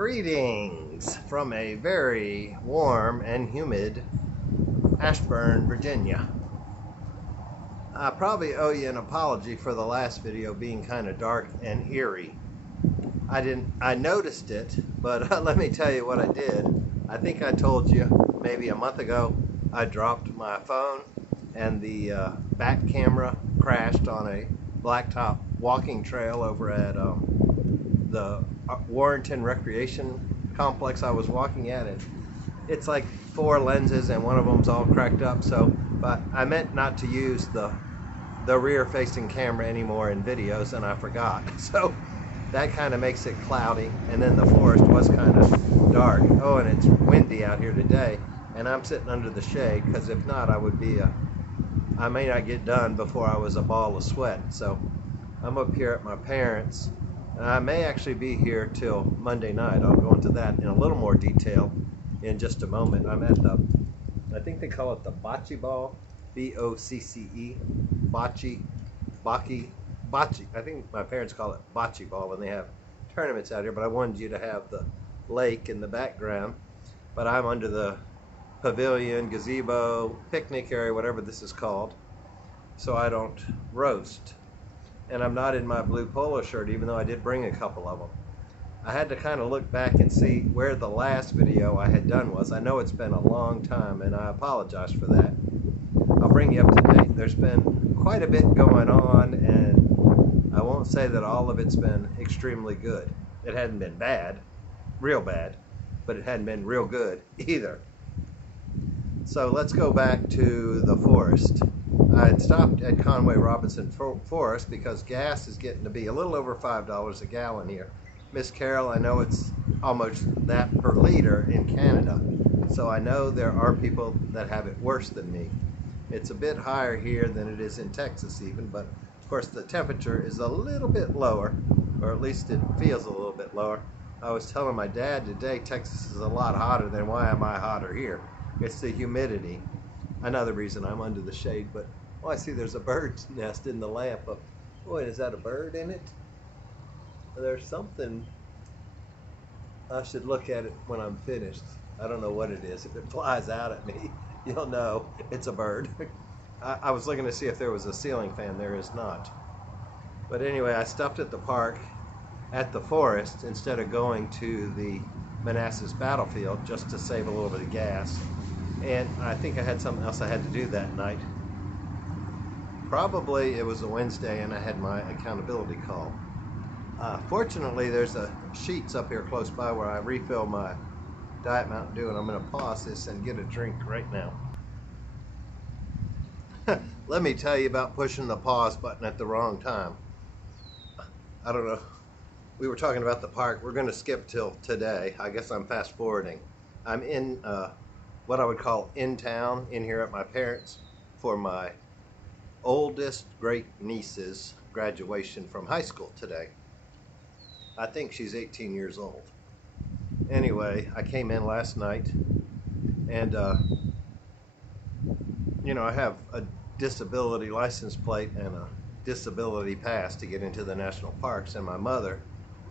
Greetings from a very warm and humid Ashburn, Virginia. I probably owe you an apology for the last video being kind of dark and eerie. I noticed it, but let me tell you what I did. I think I told you maybe a month ago I dropped my phone and the back camera crashed on a blacktop walking trail over at the Warrenton Recreation Complex I was walking at. And it's like 4 lenses and one of them's all cracked up. But I meant not to use the rear facing camera anymore in videos, and I forgot. So that kind of makes it cloudy, and then the forest was kind of dark. Oh, and it's windy out here today, and I'm sitting under the shade, because if not I may not get done before I was a ball of sweat. So I'm up here at my parents'. I may actually be here till Monday night. I'll go into that in a little more detail in just a moment. I'm at I think they call it the bocce ball, B-O-C-C-E, bocce. I think my parents call it bocce ball, and they have tournaments out here, but I wanted you to have the lake in the background. But I'm under the pavilion, gazebo, picnic area, whatever this is called, so I don't roast. And I'm not in my blue polo shirt, even though I did bring a couple of them. I had to kind of look back and see where the last video I had done was. I know it's been a long time, and I apologize for that. I'll bring you up to date. There's been quite a bit going on, and I won't say that all of it's been extremely good. It hadn't been bad, real bad, but it hadn't been real good either. So let's go back to the forest. I had stopped at Conway Robinson Forest because gas is getting to be a little over $5 a gallon here. Miss Carol, I know it's almost that per liter in Canada, so I know there are people that have it worse than me. It's a bit higher here than it is in Texas even, but of course the temperature is a little bit lower, or at least it feels a little bit lower. I was telling my dad today Texas is a lot hotter than why am I hotter here. It's the humidity. Another reason I'm under the shade, but oh, I see there's a bird's nest in the lamp. Boy, is that a bird in it? There's something. I should look at it when I'm finished. I don't know what it is. If it flies out at me, you'll know it's a bird. I was looking to see if there was a ceiling fan. There is not. But anyway, I stopped at the park at the forest instead of going to the Manassas battlefield just to save a little bit of gas. And I think I had something else I had to do that night. Probably it was a Wednesday and I had my accountability call. Fortunately, there's a Sheetz up here close by where I refill my Diet Mountain Dew, and I'm going to pause this and get a drink right now. Let me tell you about pushing the pause button at the wrong time. I don't know. We were talking about the park. We're going to skip till today. I guess I'm fast forwarding. I'm in what I would call in town, in here at my parents' for my oldest great niece's graduation from high school today. I think she's 18 years old. Anyway, I came in last night, and you know, I have a disability license plate and a disability pass to get into the national parks, and my mother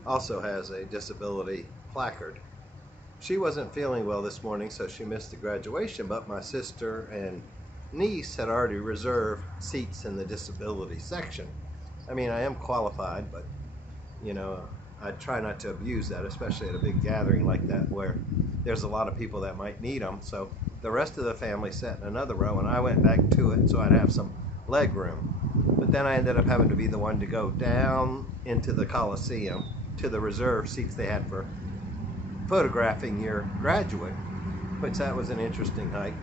also has a disability placard. She wasn't feeling well this morning, so she missed the graduation, but my sister and niece had already reserved seats in the disability section. I mean, I am qualified, but you know, I try not to abuse that, especially at a big gathering like that where there's a lot of people that might need them. So the rest of the family sat in another row, and I went back to it so I'd have some leg room. But then I ended up having to be the one to go down into the Coliseum to the reserve seats they had for photographing your graduate, which that was an interesting hike.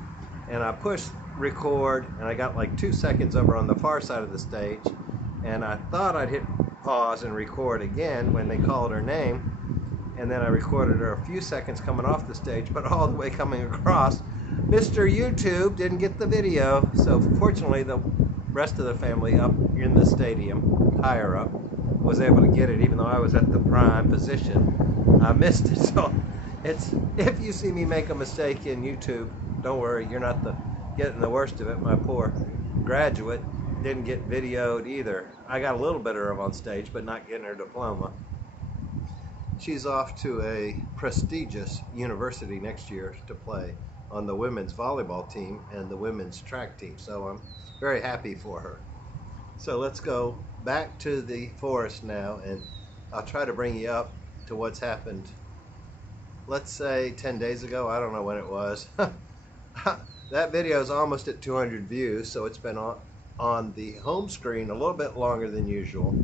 And I pushed record, and I got like 2 seconds over on the far side of the stage, and I thought I'd hit pause and record again when they called her name, and then I recorded her a few seconds coming off the stage, but all the way coming across, Mr. YouTube didn't get the video. So fortunately the rest of the family up in the stadium, higher up, was able to get it, even though I was at the prime position. I missed it. So it's, if you see me make a mistake in YouTube, don't worry, you're not getting the worst of it. My poor graduate didn't get videoed either. I got a little bit of her on stage, but not getting her diploma. She's off to a prestigious university next year to play on the women's volleyball team and the women's track team. So I'm very happy for her. So let's go back to the forest now, and I'll try to bring you up to what's happened, let's say 10 days ago. I don't know when it was. That video is almost at 200 views, so it's been on the home screen a little bit longer than usual.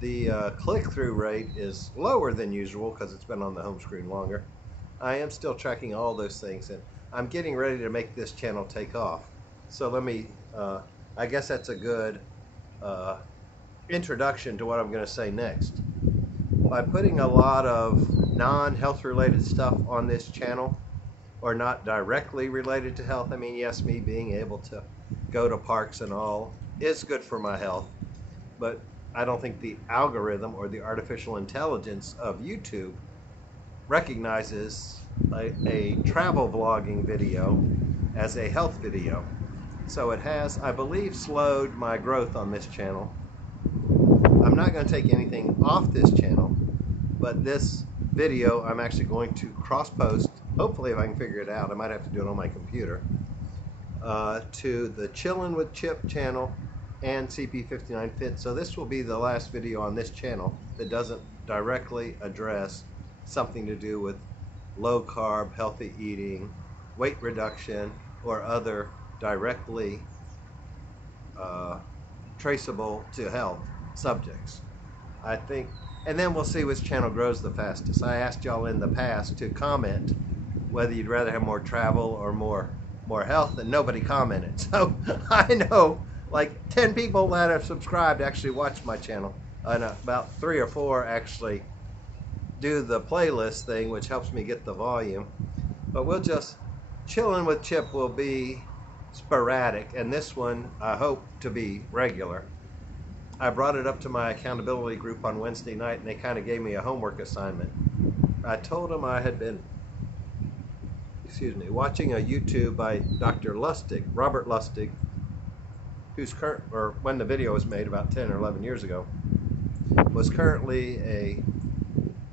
The click-through rate is lower than usual because it's been on the home screen longer. I am still tracking all those things, and I'm getting ready to make this channel take off. So let me, I guess that's a good introduction to what I'm going to say next. By putting a lot of non-health related stuff on this channel, or not directly related to health, I mean, yes, me being able to go to parks and all is good for my health, but I don't think the algorithm or the artificial intelligence of YouTube recognizes a travel vlogging video as a health video. So it has, I believe, slowed my growth on this channel. I'm not going to take anything off this channel, but this video I'm actually going to cross-post, hopefully if I can figure it out. I might have to do it on my computer, to the Chillin' with Chip channel and CP59 Fit. So this will be the last video on this channel that doesn't directly address something to do with low carb, healthy eating, weight reduction, or other directly traceable to health subjects. I think, and then we'll see which channel grows the fastest. I asked y'all in the past to comment whether you'd rather have more travel or more health, and nobody commented. So I know like 10 people that have subscribed actually watch my channel, and about 3 or 4 actually do the playlist thing, which helps me get the volume. But we'll just, Chillin' with Chip will be sporadic, and this one I hope to be regular. I brought it up to my accountability group on Wednesday night, and they kind of gave me a homework assignment. I told them I had been, watching a YouTube by Dr. Lustig, Robert Lustig, who's current, or when the video was made about 10 or 11 years ago, was currently a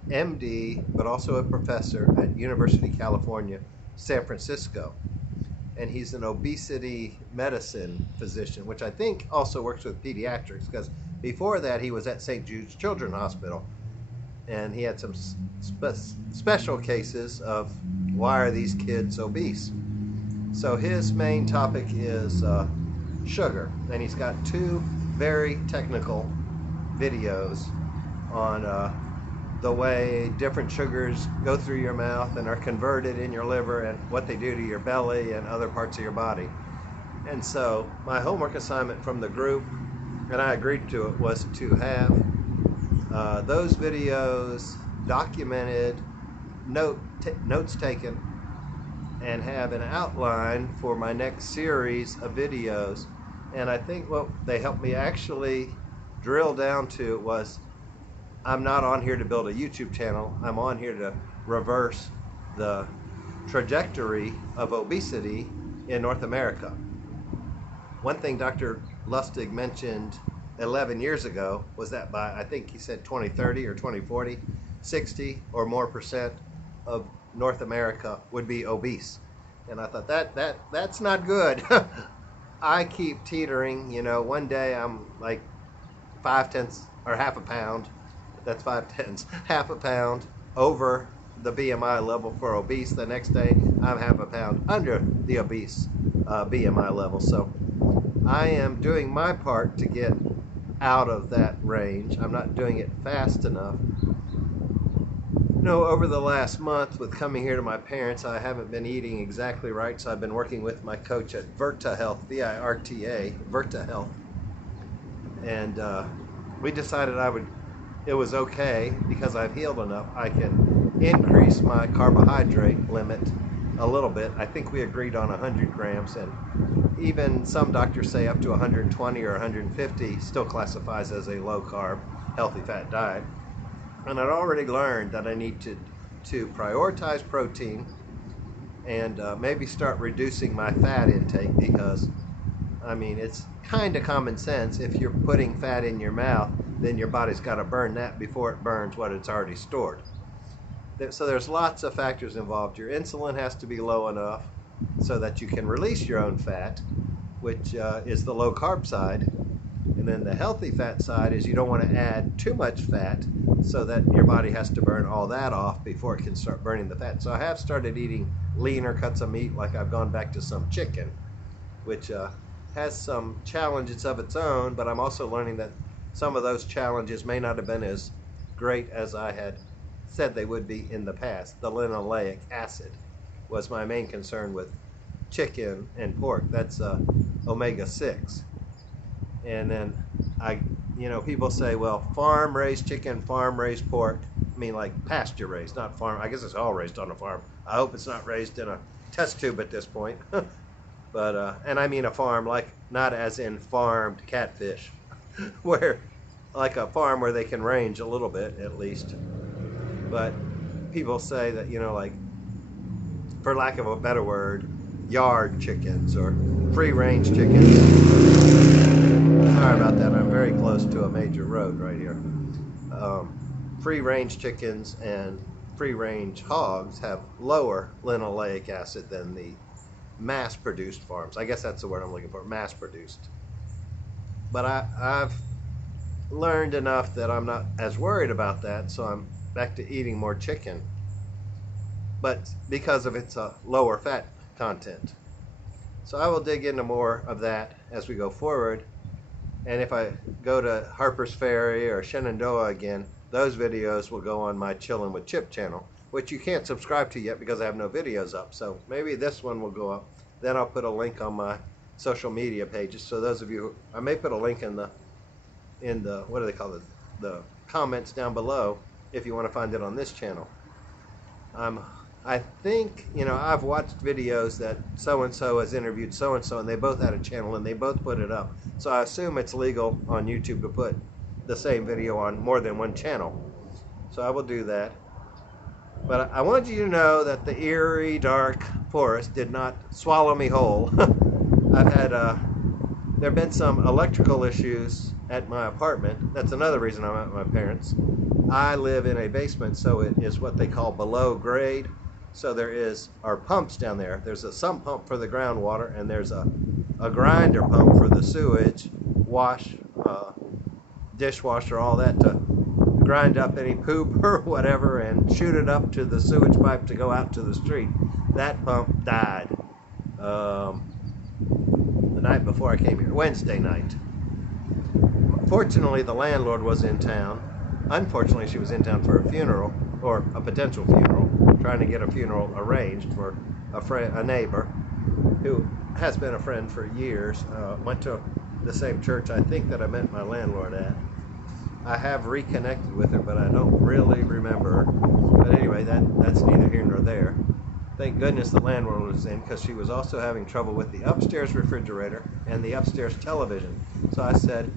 MD, but also a professor at University of California, San Francisco. And he's an obesity medicine physician, which I think also works with pediatrics, because before that he was at St. Jude's Children's Hospital, and he had some special cases of why are these kids obese. So his main topic is sugar, and he's got 2 very technical videos on the way different sugars go through your mouth and are converted in your liver, and what they do to your belly and other parts of your body. And so my homework assignment from the group, and I agreed to it, was to have those videos documented, notes taken, and have an outline for my next series of videos. And I think what they helped me actually drill down to was, I'm not on here to build a YouTube channel. I'm on here to reverse the trajectory of obesity in North America. One thing Dr. Lustig mentioned 11 years ago was that by, I think he said 2030 or 2040, 60 or more % of North America would be obese. And I thought that's not good. I keep teetering, you know, one day I'm like 5/10 or half a pound. That's 5/10, half a pound over the BMI level for obese. The next day I'm half a pound under the obese BMI level. So I am doing my part to get out of that range. I'm not doing it fast enough. No, over the last month with coming here to my parents, I haven't been eating exactly right, so I've been working with my coach at Virta Health, V-I-R-T-A, Virta Health. And we decided it was okay, because I've healed enough, I can increase my carbohydrate limit a little bit. I think we agreed on 100 grams, and even some doctors say up to 120 or 150 still classifies as a low carb, healthy fat diet. And I'd already learned that I need to prioritize protein and maybe start reducing my fat intake, because I mean, it's kind of common sense. If you're putting fat in your mouth, then your body's got to burn that before it burns what it's already stored. So there's lots of factors involved. Your insulin has to be low enough so that you can release your own fat, which is the low carb side. And then the healthy fat side is you don't want to add too much fat so that your body has to burn all that off before it can start burning the fat. So I have started eating leaner cuts of meat, like I've gone back to some chicken, which has some challenges of its own, but I'm also learning that some of those challenges may not have been as great as I had said they would be in the past. The linoleic acid was my main concern with chicken and pork. That's omega-6. And then people say, well, farm-raised chicken, farm-raised pork. I mean, like pasture-raised, not farm. I guess it's all raised on a farm. I hope it's not raised in a test tube at this point. But and I mean a farm, like not as in farmed catfish, where like a farm where they can range a little bit at least. But people say that, like, for lack of a better word, yard chickens or free-range chickens. Sorry about that, I'm very close to a major road right here. Free-range chickens and free-range hogs have lower linoleic acid than the mass-produced farms. I guess that's the word I'm looking for, mass-produced. But I've learned enough that I'm not as worried about that, so I'm back to eating more chicken, but because of its lower fat content. So I will dig into more of that as we go forward. And if I go to Harper's Ferry or Shenandoah again, those videos will go on my Chillin' with Chip channel, which you can't subscribe to yet because I have no videos up. So maybe this one will go up. Then I'll put a link on my social media pages. So those of you, I may put a link in the what do they call it? The comments down below if you want to find it on this channel. I think, I've watched videos that so-and-so has interviewed so-and-so, and they both had a channel, and they both put it up. So I assume it's legal on YouTube to put the same video on more than one channel. So I will do that. But I wanted you to know that the eerie, dark forest did not swallow me whole. I've had, there have been some electrical issues at my apartment. That's another reason I'm at my parents'. I live in a basement, so it is what they call below grade. So there are pumps down there. There's a sump pump for the groundwater, and there's a grinder pump for the sewage, dishwasher, all that, to grind up any poop or whatever and shoot it up to the sewage pipe to go out to the street. That pump died the night before I came here, Wednesday night. Fortunately, the landlord was in town. Unfortunately, she was in town for a funeral, or a potential funeral, trying to get a funeral arranged for a neighbor who has been a friend for years. Went to the same church, I think, that I met my landlord at. I have reconnected with her, but I don't really remember her. But anyway, that's neither here nor there. Thank goodness the landlord was in, because she was also having trouble with the upstairs refrigerator and the upstairs television. So I said,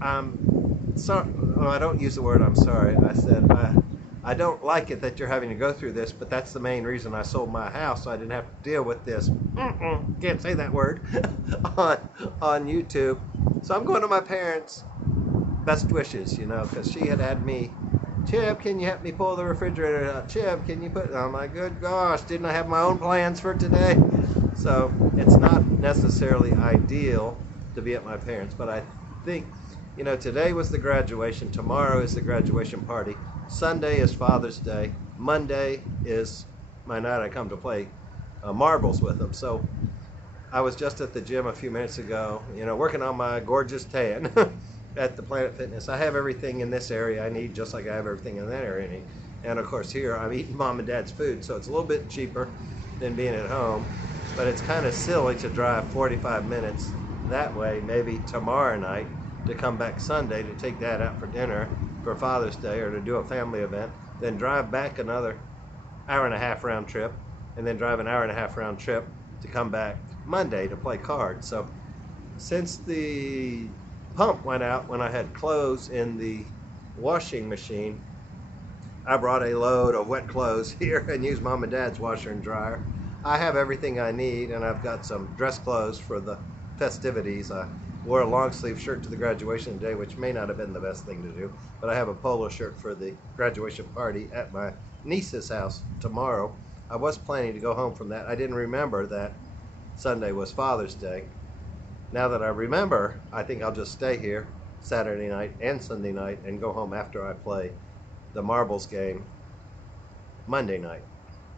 I'm sorry. Oh, I don't use the word I'm sorry. I said, I don't like it that you're having to go through this, but that's the main reason I sold my house, so I didn't have to deal with this. Can't say that word on YouTube. So I'm going to my parents. Best wishes, because she had me. Chip, can you help me pull the refrigerator out? Chip, can you put? Oh my good gosh, didn't I have my own plans for today? So it's not necessarily ideal to be at my parents', but I think, today was the graduation, tomorrow is the graduation party, Sunday is Father's Day, Monday is my night I come to play marbles with them. So I was just at the gym a few minutes ago, working on my gorgeous tan at the Planet Fitness. I have everything in this area I need, just like I have everything in that area I need. And of course here I'm eating mom and dad's food, so it's a little bit cheaper than being at home, but it's kind of silly to drive 45 minutes that way, maybe tomorrow night, to come back Sunday to take Dad out for dinner for Father's Day or to do a family event, then drive back another hour-and-a-half round trip, and then drive an hour-and-a-half round trip to come back Monday to play cards. So since the pump went out when I had clothes in the washing machine, I brought a load of wet clothes here and used Mom and Dad's washer and dryer. I have everything I need, and I've got some dress clothes for the festivities. I Wore a long sleeve shirt to the graduation day, which may not have been the best thing to do, but I have a polo shirt for the graduation party at my niece's house tomorrow. I was planning to go home from that. I didn't remember that Sunday was Father's Day. Now that I remember, I think I'll just stay here Saturday night and Sunday night and go home after I play the marbles game Monday night.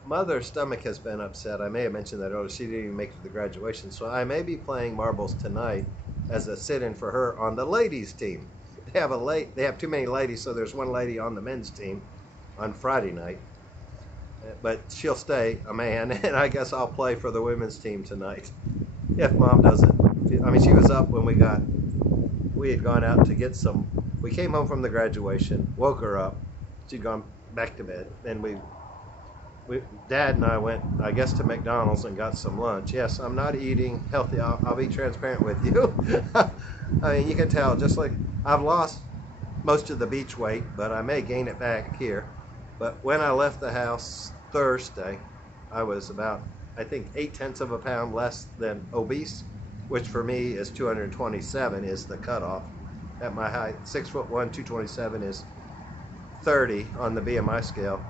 Mother's stomach has been upset. I may have mentioned that earlier. She didn't even make it to the graduation, so I may be playing marbles tonight as a sit-in for her on the ladies team. They have too many ladies, so there's one lady on the men's team on Friday night, but she'll stay a man, and I guess I'll play for the women's team tonight if Mom doesn't. I mean, she was up when we had gone out to get some. We came home from the graduation, woke her up. She'd gone back to bed, and Dad and I went, I guess, to McDonald's and got some lunch. Yes, I'm not eating healthy. I'll be transparent with you. I mean, you can tell, just like I've lost most of the beach weight, but I may gain it back here. But when I left the house Thursday, I was about, I think, 0.8 of a pound less than obese, which for me is 227 is the cutoff. At my height, 6'1", 227 is 30 on the BMI scale.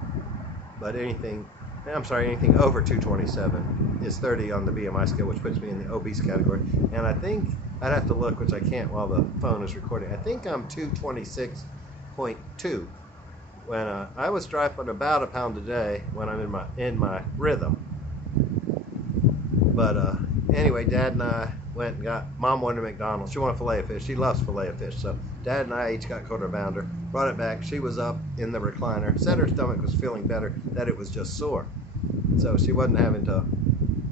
But anything over 227 is 30 on the BMI scale, which puts me in the obese category. And I think, I'd have to look, which I can't while the phone is recording. I think I'm 226.2. When I was dropping about a pound a day when I'm in my rhythm. But anyway, Dad and I went and Mom wanted McDonald's. She wanted filet of fish. She loves filet of fish. So Dad and I each got quarter pounder, brought it back. She was up in the recliner, said her stomach was feeling better, that it was just sore. So she wasn't having to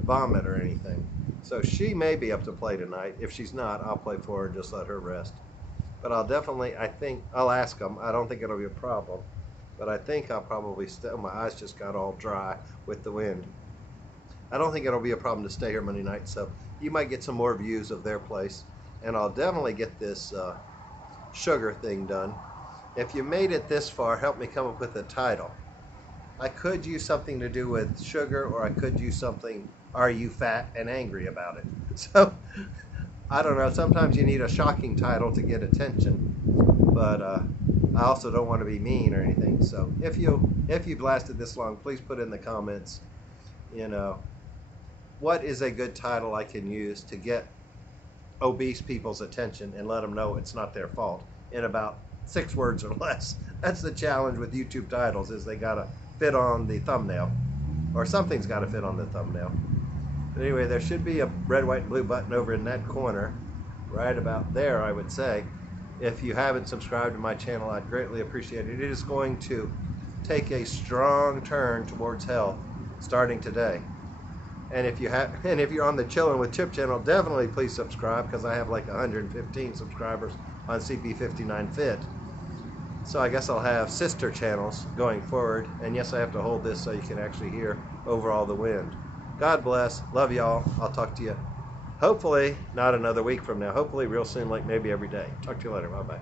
vomit or anything. So she may be up to play tonight. If she's not, I'll play for her and just let her rest. But I'll definitely, I think, I'll ask them. I don't think it'll be a problem. But I think I'll probably stay. My eyes just got all dry with the wind. I don't think it'll be a problem to stay here Monday night, so you might get some more views of their place. And I'll definitely get this sugar thing done. If you made it this far, help me come up with a title. I could use something to do with sugar, or I could use something, are you fat and angry about it? So, I don't know, sometimes you need a shocking title to get attention, but I also don't want to be mean or anything. So if you lasted this long, please put in the comments, you know, what is a good title I can use to get obese people's attention and let them know it's not their fault in about 6 words or less. That's the challenge with YouTube titles, is they gotta fit on the thumbnail, or something's gotta fit on the thumbnail. But anyway, there should be a red, white, and blue button over in that corner, right about there, I would say. If you haven't subscribed to my channel, I'd greatly appreciate it. It is going to take a strong turn towards health starting today. And if you're on the Chillin' with Chip channel, definitely please subscribe, because I have like 115 subscribers on CP59 Fit. So I guess I'll have sister channels going forward. And yes, I have to hold this so you can actually hear over all the wind. God bless. Love y'all. I'll talk to you hopefully not another week from now. Hopefully real soon, like maybe every day. Talk to you later. Bye-bye.